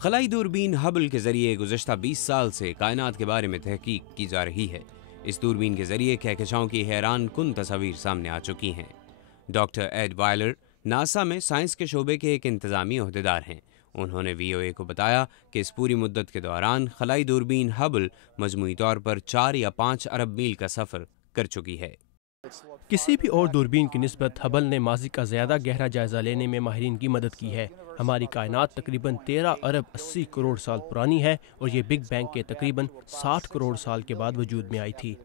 खलाई दूरबीन हबल के जरिए गुज़श्ता 20 साल से कायनात के बारे में तहकीक की जा रही है। इस दूरबीन के जरिए कहकशाओं की हैरान कुन तस्वीर सामने आ चुकी हैं। डॉक्टर एड वायलर नासा में साइंस के शोबे के एक इंतजामी ओहदेदार हैं। उन्होंने VOA को बताया कि इस पूरी मुद्दत के दौरान खलाई दूरबीन हबल मजमूई तौर पर 4 या 5 अरब मील का सफ़र कर चुकी है। किसी भी और दूरबीन की निस्बत हबल ने माजी का ज़्यादा गहरा जायजा लेने में माहिरीन की मदद की है। हमारी कायनात तकरीबन 13 अरब 80 करोड़ साल पुरानी है और ये बिग बैंग के तकरीबन 60 करोड़ साल के बाद वजूद में आई थी।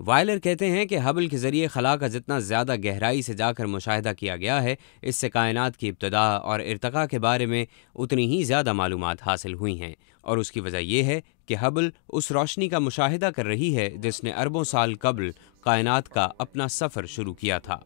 वायलर कहते हैं कि हबल के जरिए खला का जितना ज़्यादा गहराई से जाकर मुशाहिदा किया गया है, इससे कायनात की इब्तदा और इर्तका के बारे में उतनी ही ज़्यादा मालूमात हासिल हुई हैं। और उसकी वजह यह है कि हबल उस रोशनी का मुशाहिदा कर रही है जिसने अरबों साल कबल कायनात का अपना सफ़र शुरू किया था।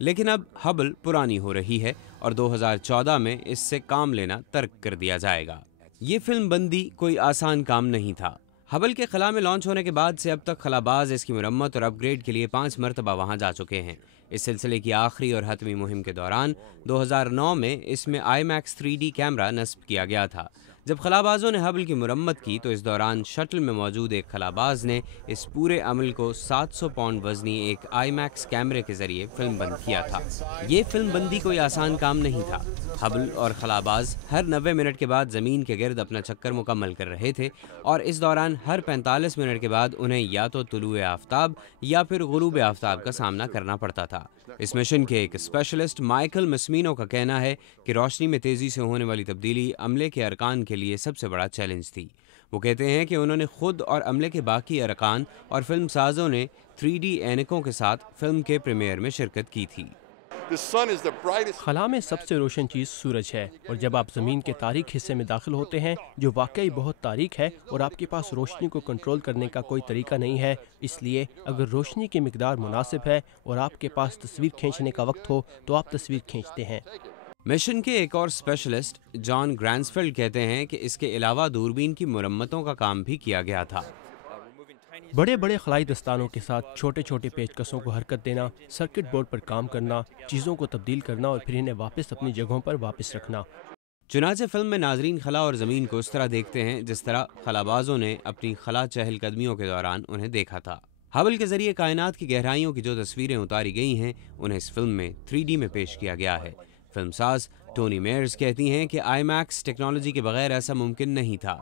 लेकिन अब हबल पुरानी हो रही है और 2014 में इससे काम लेना तर्क कर दिया जाएगा। ये फिल्म बंदी कोई आसान काम नहीं था। हबल के खला में लॉन्च होने के बाद से अब तक खलाबाज इसकी मुरम्मत और अपग्रेड के लिए 5 मरतबा वहाँ जा चुके हैं। इस सिलसिले की आखिरी और हतमी मुहिम के दौरान 2009 में इसमें IMAX 3D कैमरा नस्ब किया गया था। जब खलाबाजों ने हबल की मुरम्मत की तो इस दौरान शटल में मौजूद एक खलाबाज ने इस पूरे अमल को 700 पाउंड वजनी एक IMAX कैमरे के जरिए फिल्म बंद किया था। ये फिल्म बंदी कोई आसान काम नहीं था। हबल और खलाबाज हर 90 मिनट के बाद ज़मीन के गिर्द अपना चक्कर मुकम्मल कर रहे थे और इस दौरान हर 45 मिनट के बाद उन्हें या तो तुलुए आफ्ताब या फिर गुरूब आफ्ताब का सामना करना पड़ता था। इस मिशन के एक स्पेशलिस्ट माइकल मस्मीनो का कहना है कि रोशनी में तेज़ी से होने वाली तब्दीली अमले के अरकान के लिए सबसे बड़ा चैलेंज थी। वो कहते हैं कि उन्होंने खुद और अमले के बाकी अरकान और फिल्म साजों ने 3D ऐनकों के साथ फिल्म के प्रीमियर में शिरकत की थी। खला में सबसे रोशन चीज़ सूरज है और जब आप ज़मीन के तारीक हिस्से में दाखिल होते हैं जो वाकई बहुत तारीक है और आपके पास रोशनी को कंट्रोल करने का कोई तरीका नहीं है, इसलिए अगर रोशनी की मिकदार मुनासिब है और आपके पास तस्वीर खींचने का वक्त हो तो आप तस्वीर खींचते हैं। मिशन के एक और स्पेशलिस्ट जॉन ग्रांसफील्ड कहते हैं कि इसके अलावा दूरबीन की मुरम्मतों का काम भी किया गया था। बड़े बड़े खलाई दस्तानों के साथ छोटे छोटे पेचकसों को हरकत देना, सर्किट बोर्ड पर काम करना, चीज़ों को तब्दील करना और फिर इन्हें वापस अपनी जगहों पर वापस रखना। चुनाचे फिल्म में नाजरीन खला और ज़मीन को उस तरह देखते हैं जिस तरह खलाबाजों ने अपनी खला चहलकदमियों के दौरान उन्हें देखा था। हबल के जरिए कायनात की गहराइयों की जो तस्वीरें उतारी गई हैं उन्हें इस फिल्म में 3D में पेश किया गया है। फिल्मसाज टोनी मेयर्स कहती हैं कि IMAX टेक्नोलॉजी के बगैर ऐसा मुमकिन नहीं था।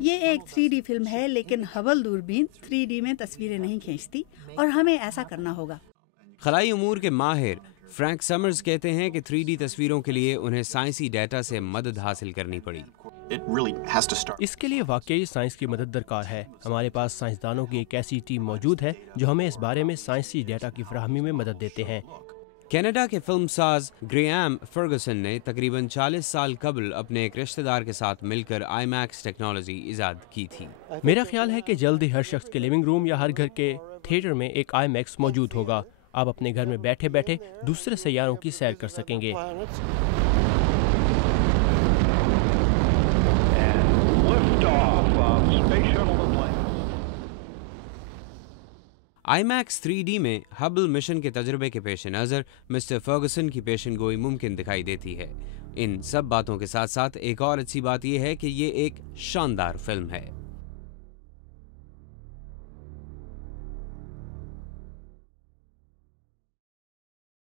ये एक 3D फिल्म है लेकिन हबल दूरबीन 3D में तस्वीरें नहीं खींचती और हमें ऐसा करना होगा। खलाई उमूर के माहिर फ्रैंक समर्स कहते हैं कि 3D तस्वीरों के लिए उन्हें साइंसी डेटा से मदद हासिल करनी पड़ी। इसके लिए वाकई साइंस की मदद दरकार है। हमारे पास साइंसदानों की एक ऐसी टीम मौजूद है जो हमें इस बारे में साइंसी डेटा की फराहमी में मदद देते हैं। कनाडा के फिल्मसाज ग्रेहम फर्गुसन ने तकरीबन 40 साल कबल अपने एक रिश्तेदार के साथ मिलकर IMAX टेक्नोलॉजी इजाद की थी। मेरा ख्याल है कि जल्द ही हर शख्स के लिविंग रूम या हर घर के थिएटर में एक IMAX मौजूद होगा। आप अपने घर में बैठे बैठे दूसरे सैयारों की सैर कर सकेंगे। IMAX 3D में हबल मिशन के तजुर्बे के पेश नज़र मिस्टर फर्गुसन की पेशन गोई मुमकिन दिखाई देती है। इन सब बातों के साथ साथ एक और अच्छी बात यह है कि ये एक शानदार फिल्म है।